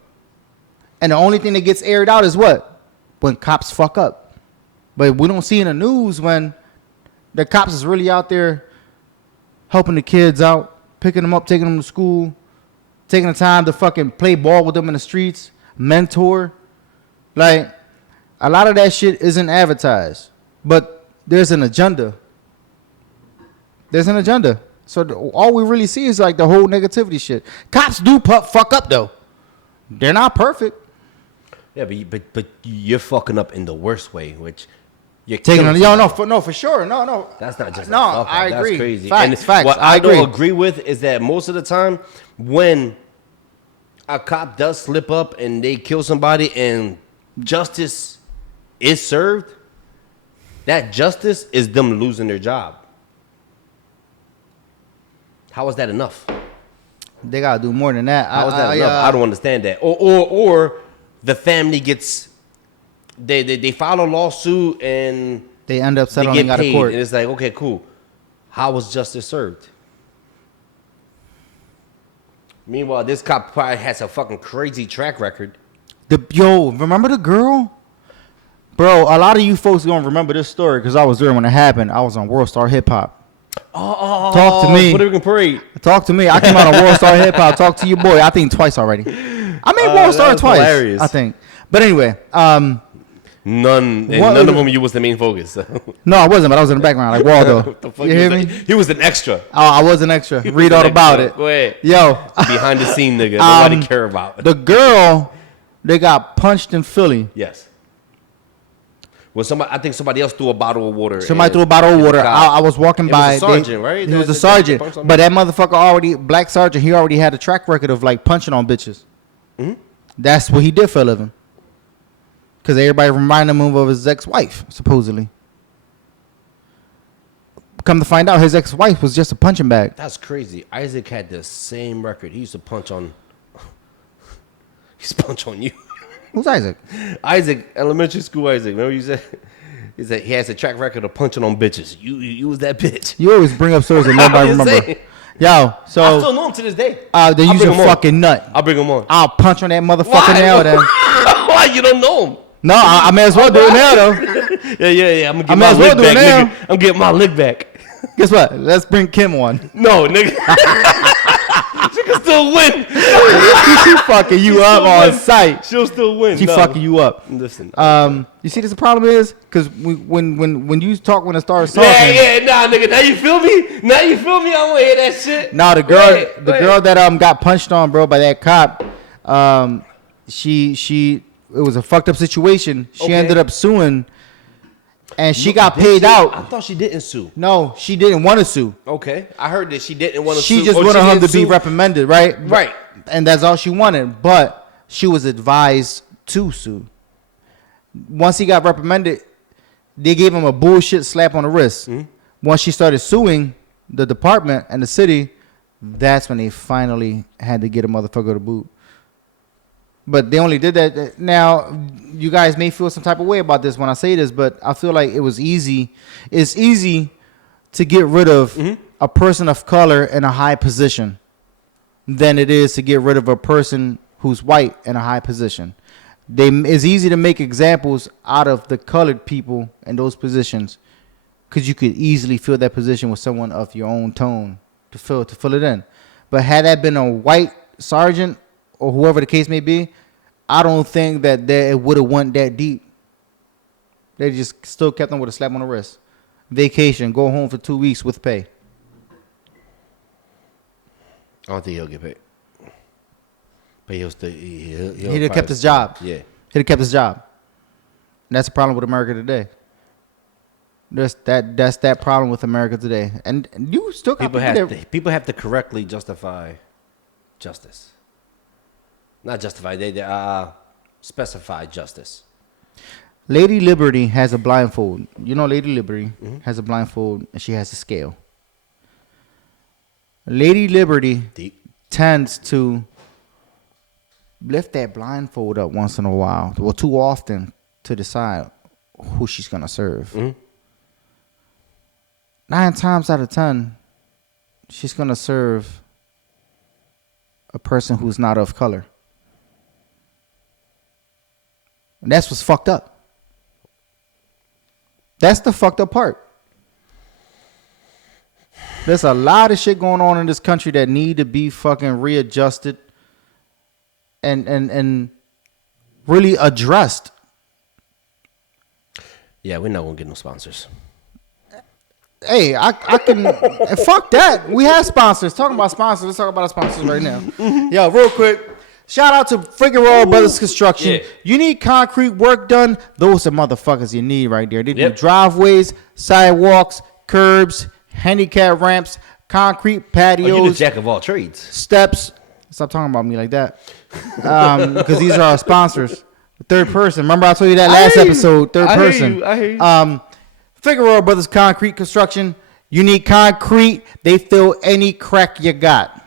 And the only thing that gets aired out is what? When cops fuck up. But we don't see in the news when the cops is really out there helping the kids out, picking them up, taking them to school, taking the time to fucking play ball with them in the streets, mentor. Like, a lot of that shit isn't advertised, but there's an agenda. So all we really see is like the whole negativity shit. Cops do fuck up though. They're not perfect. Yeah, but you're fucking up in the worst way, which you're Taking killing on, somebody. for sure, no. That's not just no. a fuck up. I agree. That's crazy. Facts. What I agree. don't agree with is that most of the time when a cop does slip up and they kill somebody and justice is served, that justice is them losing their job. How is that enough? They gotta do more than that. How is that enough? I don't understand that. Or the family gets they file a lawsuit and they end up they settling get out of paid, court. and it's like, okay, cool. How was justice served? Meanwhile, this cop probably has a fucking crazy track record. Remember the girl? Bro, a lot of you folks gonna remember this story because I was there when it happened. I was on World Star Hip Hop. Talk to me. Puerto Rican Parade. Talk to me. I came out on World Star Hip Hop. Talk to your boy. I think twice already. I made World Star twice. Hilarious. I think. But anyway, None What- of them you was the main focus. no, I wasn't. But I was in the background like Waldo. The fuck You he hear was me? he was an extra. Oh, I was an extra. He was Read an all about extra. it. Go ahead. Yo, Behind the scene nigga. Nobody care about. the girl, they got punched in Philly. Yes. Well, I think somebody else threw a bottle of water. Somebody and- threw a bottle of and the water. cop- I was walking It by. was a sergeant, right? He was a That sergeant. punched somebody? But that motherfucker black sergeant, he already had a track record of like punching on bitches. Mm-hmm. That's what he did for a living. Because everybody reminded him of his ex-wife, supposedly. Come to find out, his ex-wife was just a punching bag. That's crazy. Isaac had the same record. He used to punch on. He's punch on you. Who's Isaac? Isaac, elementary school Isaac. Remember you said? He said he has a track record of punching on bitches. You was that bitch. You always bring up stories that nobody I'm just remember. saying. Yo, I still so know him to this day. then I'll use bring your him on. fucking nut. I'll bring him on. I'll punch on that motherfucking nail then. Why you don't know him? No, I may as well do it now though. Yeah. I'm gonna I get may my as well lick do it back, now. nigga. I'm getting my lick back. Guess what? Let's bring Kim on. No, nigga. She can still win. She fucking you up on win. sight. She'll still win. She No. fucking you up. Listen. You see, this the problem is because when you talk when it starts talking. Nah, nigga. Now you feel me? I want to hear that shit. Nah, the girl that got punched on, bro, by that cop. She it was a fucked up situation. She Okay. ended up suing, and she No, got did paid she? out. I thought she didn't sue. No, she didn't want to sue. Okay. I heard that she didn't want to sue. She just or wanted him didn't to be sue. reprimanded, right? Right. And that's all she wanted. But she was advised to sue. Once he got reprimanded, they gave him a bullshit slap on the wrist. Mm-hmm. Once she started suing the department and the city, that's when they finally had to get a motherfucker to boot. But they only did that. Now, you guys may feel some type of way about this when I say this, but I feel like it was easy. It's easy to get rid of a person of color in a high position than it is to get rid of a person who's white in a high position. It's easy to make examples out of the colored people in those positions because you could easily fill that position with someone of your own tone to fill it in. But had that been a white sergeant or whoever the case may be, I don't think that it would have went that deep. They just still kept him with a slap on the wrist. Vacation, go home for 2 weeks with pay. I don't think he'll get paid. But he'll still. He'd have kept his job. Yeah. He'd have kept his job. And that's the problem with America today. That's that problem with America today. And you still got People have to correctly justify justice. Not justify. They specify justice. Lady Liberty has a blindfold. You know, Lady Liberty has a blindfold and she has a scale. Lady Liberty Deep. tends to lift that blindfold up once in a while, well, too often, to decide who she's going to serve. 9 times out of 10, she's going to serve a person who's not of color. And that's what's fucked up. That's the fucked up part. There's a lot of shit going on in this country that need to be fucking readjusted and really addressed. Yeah, we're not gonna get no sponsors. Hey, I can fuck that. We have sponsors. Talking about sponsors, let's talk about our sponsors right now. Yo, real quick. Shout out to Figueroa Brothers Construction. Yeah. You need concrete work done. Those are motherfuckers you need right there. They do Yep. driveways, sidewalks, curbs, handicap ramps, concrete Oh, you the patios, jack of all trades. steps. Stop talking about me like that. Because these are our sponsors. Third person. Remember I told you that last episode. Third person. I hear you. Figueroa Brothers Concrete Construction. You need concrete. They fill any crack you got.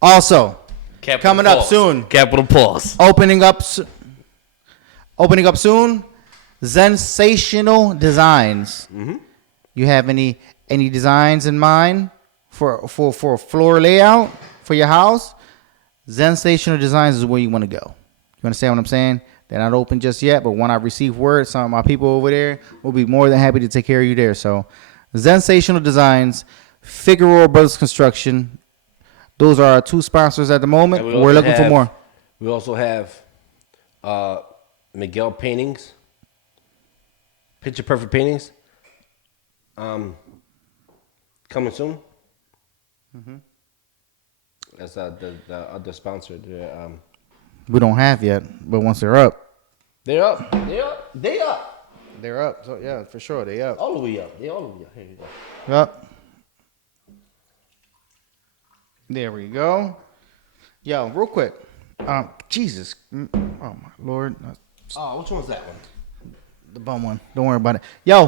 Also, Capital coming up pause. soon. Capital pause. Opening up soon. Sensational Designs. Mm-hmm. You have any designs in mind for a floor layout for your house? Sensational Designs is where you want to go. You understand what I'm saying? They're not open just yet, but when I receive word, some of my people over there will be more than happy to take care of you there. So, Sensational Designs, Figueroa Brothers Construction. Those are our two sponsors at the moment. And We're looking for more. We also have Miguel Paintings, Picture Perfect Paintings. Coming soon. Mm-hmm. That's the other sponsor. We don't have yet, but once they're up, They're up. They're up. They up. they're up. So yeah, for sure, they up. All the way up. They all the way up. Here you go. Up. There we go. Yo, real quick. Jesus. Oh my Lord. Oh, which one's that one? The bum one. Don't worry about it. Yo,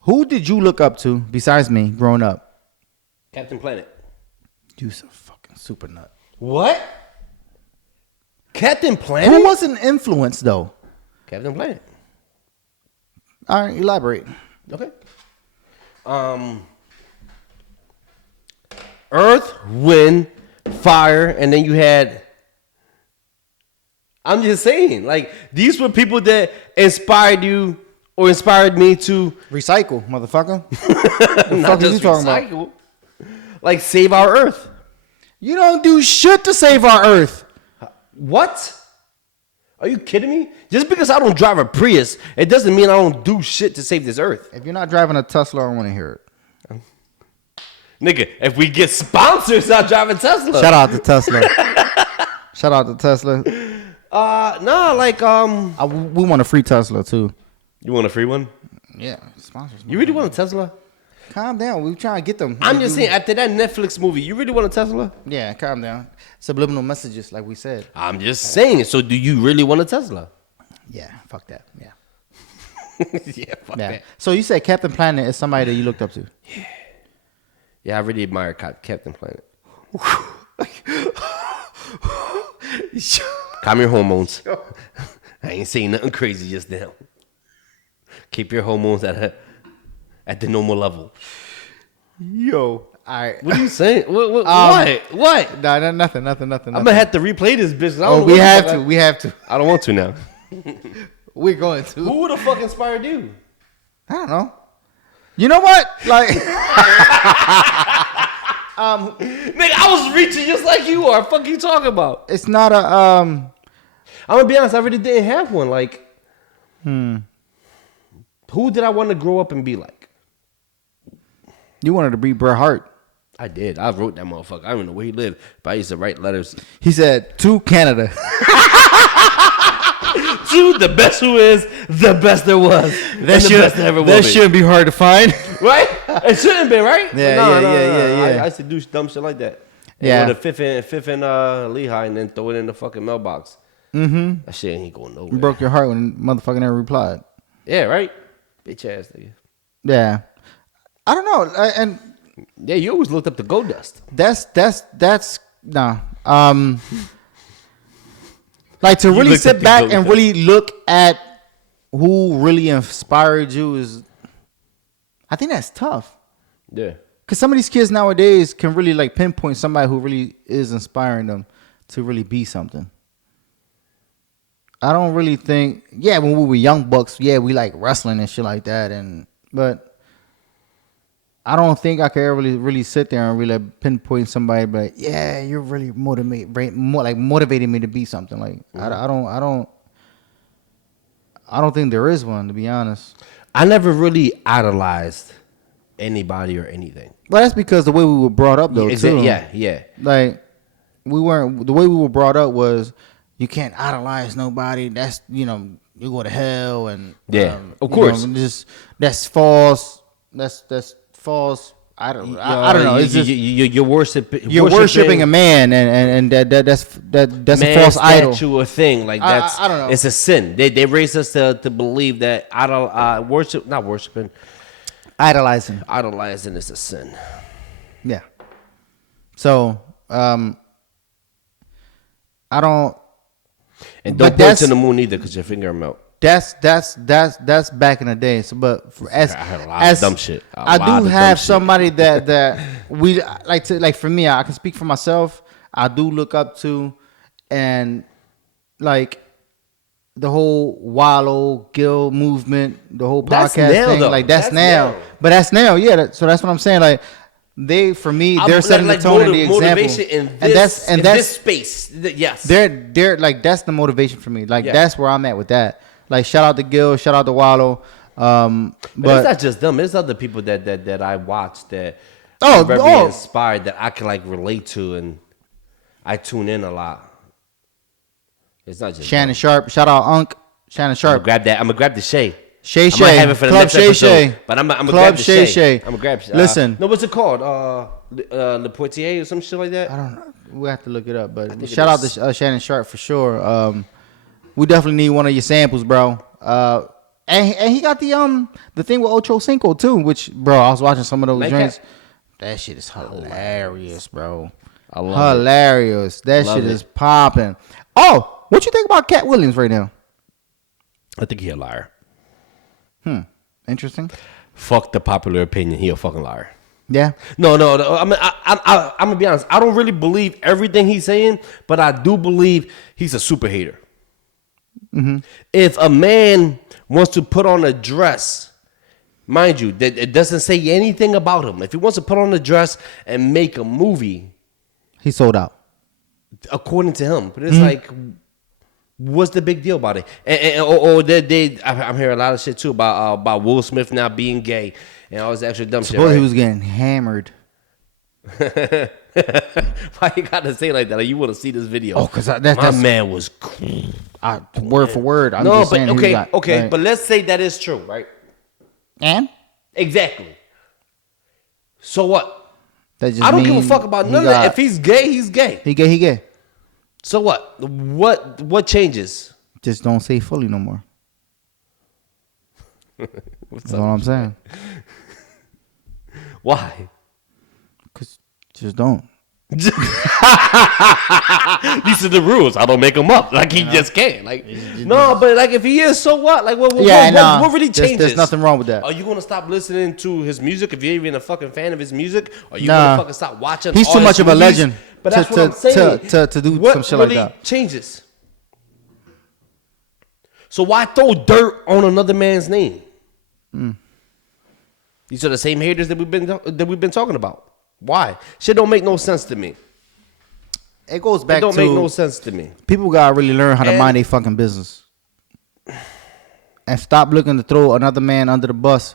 who did you look up to besides me growing up? Captain Planet. You's a fucking super nut. What? Captain Planet? Who was an influence though? Captain Planet. All right, elaborate. Okay. Earth, Wind, Fire, and then you had. I'm just saying, like, these were people that inspired you or inspired me to Recycle, motherfucker. not fuck is just you talking about? recycle, like save our Earth. You don't do shit to save our Earth. What? Are you kidding me? Just because I don't drive a Prius, it doesn't mean I don't do shit to save this Earth. If you're not driving a Tesla, I don't want to hear it. Nigga, if we get sponsors, I'll drive a Tesla. Shout out to Tesla. Shout out to Tesla. Nah, like, We want a free Tesla too. You want a free one? Yeah, sponsors. You really want a Tesla? Calm down. We trying to get them. I'm just saying, after that Netflix movie, you really want a Tesla? Yeah, calm down. Subliminal messages, like we said. I'm just saying. So, do you really want a Tesla? Yeah, fuck that. Yeah. Yeah, fuck Yeah. that. So you said Captain Planet is somebody that you looked up to. Yeah, I really admire Captain Planet. Calm your hormones. I ain't saying nothing crazy just now. Keep your hormones at the normal level. Yo. All right. What are you saying? What? What? No, nothing. I'm gonna have to replay this bitch. I don't Oh, know we what the have fuck to. We have to. I don't want to now. We're going to. Who would the fuck inspired you? I don't know. You know what? Like, Nigga, I was reaching just like you are. Fuck you talking about? it's not a I'm gonna be honest. I really didn't have one. Like, who did I want to grow up and be like? You wanted to be Bret Hart. I did. I wrote that motherfucker. I don't even know where he lived, but I used to write letters. He said to Canada. Dude, the best who is, the best there was. The best there ever will That be. shouldn't be hard to find. Right? It shouldn't be, right? Yeah, No, yeah. I used to do dumb shit like that. Yeah. With a fifth in Lehigh and then throw it in the fucking mailbox. Mm-hmm. That shit ain't going nowhere. You broke your heart when motherfucker never replied. Yeah, right? Bitch ass nigga. Yeah. I don't know. And Yeah, you always looked up to Gold Dust. that's nah. Like to You really looked sit up to back Gold and Dust. really look at who really inspired you is, I think that's tough. Yeah. Cause some of these kids nowadays can really like pinpoint somebody who really is inspiring them to really be something. I don't really think. Yeah, when we were young bucks, yeah, we like wrestling and shit like that, but I don't think I could ever really sit there and really pinpoint somebody. But yeah, you're really motivating me to be something. Like I don't think there is one, to be honest. I never really idolized anybody or anything. Well, that's because the way we were brought up, though, too. Yeah. Like, we weren't, the way we were brought up was, you can't idolize nobody. That's, you go to hell. And of course. That's false. That's false. I don't know. It's just, you're worshiping a man, and that's a false idol. Statue or thing like that's. I don't know. It's a sin. They raised us to believe that idolizing is a sin. Yeah. So I don't. And don't point to the moon either, because your finger will melt. That's back in the day. So, but I heard a lot of dumb shit. I do have somebody that we like to, like, for me, I can speak for myself. I do look up to, and like the whole Wallow Gill movement, the whole podcast thing, though. like that's now. But that's now, yeah. So that's what I'm saying. Like, for me, they're setting the tone and the example, in this space. Yes, they're like, that's the motivation for me. Like, that's where I'm at with that. Like, shout out to Gil, shout out to Wallow. But it's not just them. It's other people that I watch that are very inspired, that I can like relate to, and I tune in a lot. It's not just Shannon them. Sharp. Shout out Unc. Shannon Sharp. I'm gonna grab the Shay. Shay. I'm gonna have it for the Club next Shay episode. Shay. But I'm gonna Club grab the Shay Shay. Shay. I'm gonna grab. Listen. No, what's it called? Le Portier or some shit like that. I don't know. We have to look it up. But shout out to Shannon Sharp for sure. We definitely need one of your samples, bro. And he got the thing with Ocho Cinco too, which, bro, I was watching some of those joints. That shit is hilarious, bro. I love hilarious. That shit is popping. Oh, what you think about Cat Williams right now? I think he a liar. Interesting. Fuck the popular opinion. He a fucking liar. Yeah. No. I mean, I'm gonna be honest. I don't really believe everything he's saying, but I do believe he's a super hater. Mm-hmm. If a man wants to put on a dress, mind you, that it doesn't say anything about him. If he wants to put on a dress and make a movie, he sold out, according to him. But it's like, what's the big deal about it? I'm hearing a lot of shit too about Will Smith now being gay and all this extra dumb shit. Right? He was getting hammered. Why you gotta say like that? Like, you want to see this video? Oh, because my man was word for word. I'm no, just but saying okay. Right. But let's say that is true, right? And exactly. So what? That just I don't give a fuck about none of that. If he's gay, he's gay. He gay. So what? What changes? Just don't say fully no more. That's all I'm saying. Why? Because just don't. These are the rules. I don't make them up. Like, he just can't. Like, no, but like, if he is, so what? Like, what really changes? There's nothing wrong with that. Are you gonna stop listening to his music if you're even a fucking fan of his music? Are you gonna fucking stop watching? He's too much of a legend. But that's what I'm saying. To do what some shit really like that. Changes. So why throw dirt on another man's name? These are the same haters that we've been talking about. Why? Shit don't make no sense to me. It goes back to... It don't make no sense to me. People gotta really learn how to mind their fucking business. And stop looking to throw another man under the bus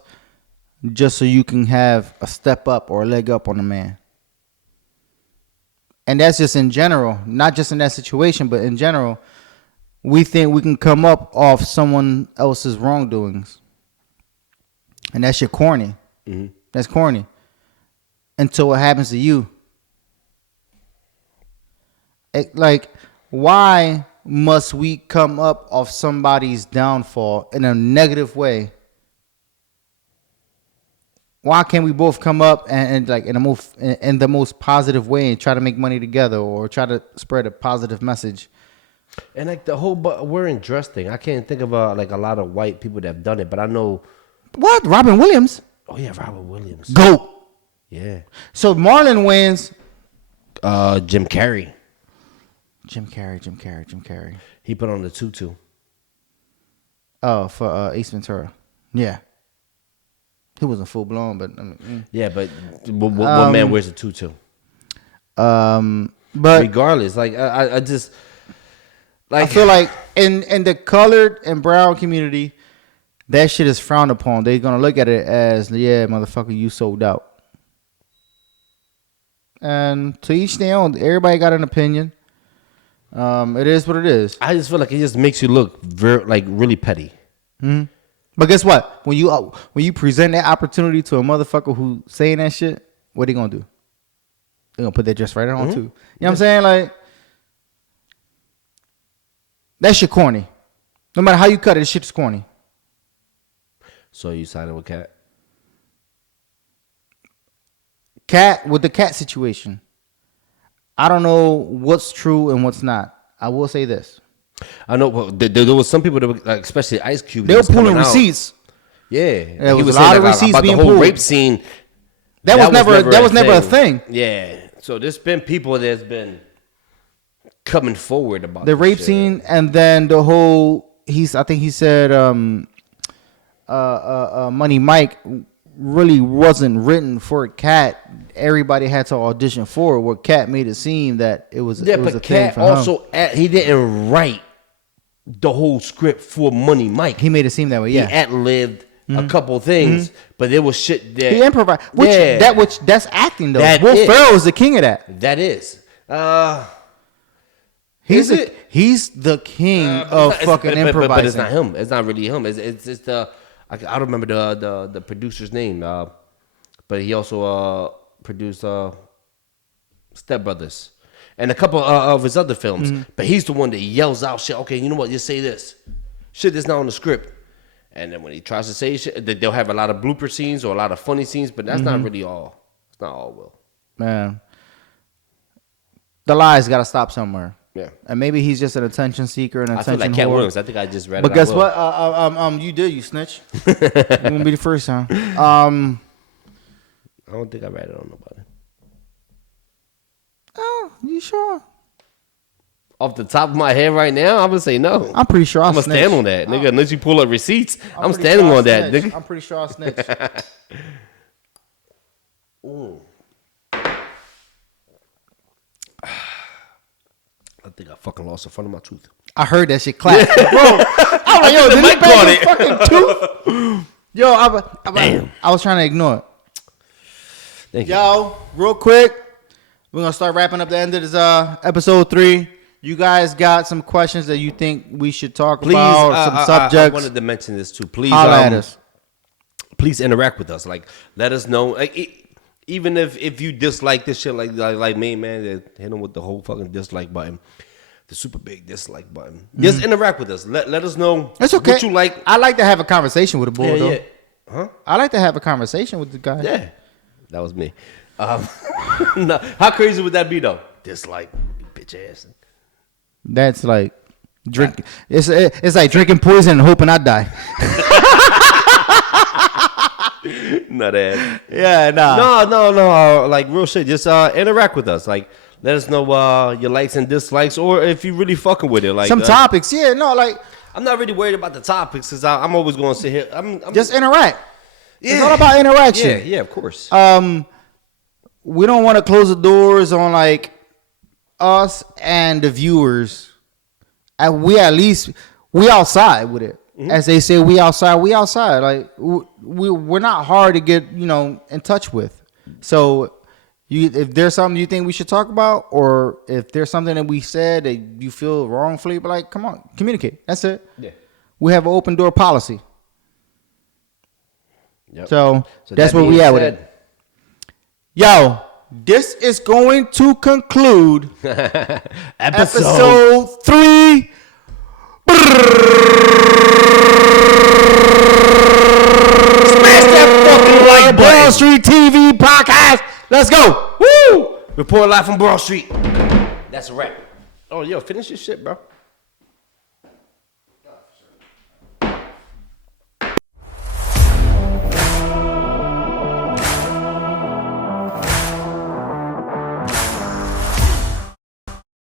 just so you can have a step up or a leg up on the man. And that's just in general. Not just in that situation, but in general. We think we can come up off someone else's wrongdoings. And that shit corny. Mm-hmm. That's corny. Until what happens to you. Like, why must we come up off somebody's downfall in a negative way? Why can't we both come up and like in the most positive way and try to make money together or try to spread a positive message? And like the whole wearing dress thing, I can't think of like a lot of white people that have done it, but I know. What? Robin Williams? Oh yeah, Robin Williams. GOAT. Yeah. So Marlon Wayans. Jim Carrey. Jim Carrey. He put on the tutu. Oh, for Ace Ventura. Yeah. He wasn't full blown, but I mean, yeah, but what man wears a tutu? But regardless, like I just like, I feel like in the colored and brown community, that shit is frowned upon. They're gonna look at it as, yeah, motherfucker, you sold out. And to each their own. Everybody got an opinion. It is what it is. I just feel like it just makes you look really petty. Mm-hmm. But guess what? When you present that opportunity to a motherfucker who saying that shit, what they gonna do? They gonna put that dress right on too. You know what I'm saying? Like, that shit corny. No matter how you cut it, shit is corny. So you siding with Cat? Cat, with the Cat situation, I don't know what's true and what's not. I will say this. I know there was some people that were, like, especially Ice Cube. They were pulling receipts. Yeah, there was a lot of receipts about being the whole pulled. rape scene. That was never a thing. Yeah, so there's been people that's been coming forward about the rape shit. scene, and then the whole. I think he said, Money Mike really wasn't written for Cat. Everybody had to audition for it. Where Cat made it seem that it was. Yeah, it was but a thing Cat for also him. he didn't write the whole script for Money Mike. He made it seem that way. Yeah, he ad-libbed a couple things, but there was shit that he improvised. That's acting though. That Will is. Ferrell is the king of that. That is. He's the king of fucking improvising. But it's not him. It's not really him. It's just I don't remember the producer's name. But he also produced Step Brothers and a couple of his other films. But he's the one that yells out shit. Okay, you know what? Just say this. Shit that's not on the script. And then when he tries to say shit, they'll have a lot of blooper scenes or a lot of funny scenes. But that's not really all. It's not all Will. Man, the lies got to stop somewhere. Yeah, and maybe he's just an attention seeker, and attention I feel like Cat whore. Williams. I think I just read. But it guess out what? You did, you snitch. You won't be the first time. I don't think I read it on nobody. Oh, you sure? Off the top of my head right now, I'm gonna say no. I'm pretty sure I'm gonna stand on that, nigga. Unless you pull up receipts, I'm standing on that, nigga. I'm pretty sure I snitch. I think I fucking lost the front of my tooth. I heard that shit clap, bro. I'm like, yo, did he bang his fucking tooth? Yo, I was trying to ignore it. Thank you. Yo, real quick, we're gonna start wrapping up the end of this episode 3. You guys got some questions that you think we should talk about? Some subjects. I wanted to mention this too. Please, holla at us. Please interact with us. Like, let us know. Like, even if you dislike this shit, like me, man, hit them with the whole fucking dislike button, the super big dislike button. Just interact with us. Let us know. That's okay. What you like. I like to have a conversation with a bull, though. Yeah. Huh? I like to have a conversation with the guy. Yeah, that was me. No, how crazy would that be though? Dislike, bitch ass. That's like drinking. It's like drinking poison and hoping I die. Not that. Yeah, nah. No. Like, real shit. Just interact with us. Like, let us know your likes and dislikes, or if you really fucking with it. Like some topics. Yeah, no, like I'm not really worried about the topics because I'm always going to sit here. I'm just interact. Yeah. It's all about interaction. Yeah, of course. We don't want to close the doors on like us and the viewers. We outside with it. As they say, we outside. Like we're not hard to get, in touch with. So if there's something you think we should talk about, or if there's something that we said that you feel wrongfully, but like, come on, communicate. That's it. Yeah. We have an open door policy. Yep. So that's where we at with it. Yo, this is going to conclude episode 3. Smash that fucking like Broadstreet TV podcast. Let's go. Woo! Report live from Broad Street. That's a wrap. Oh, yo, finish your shit, bro.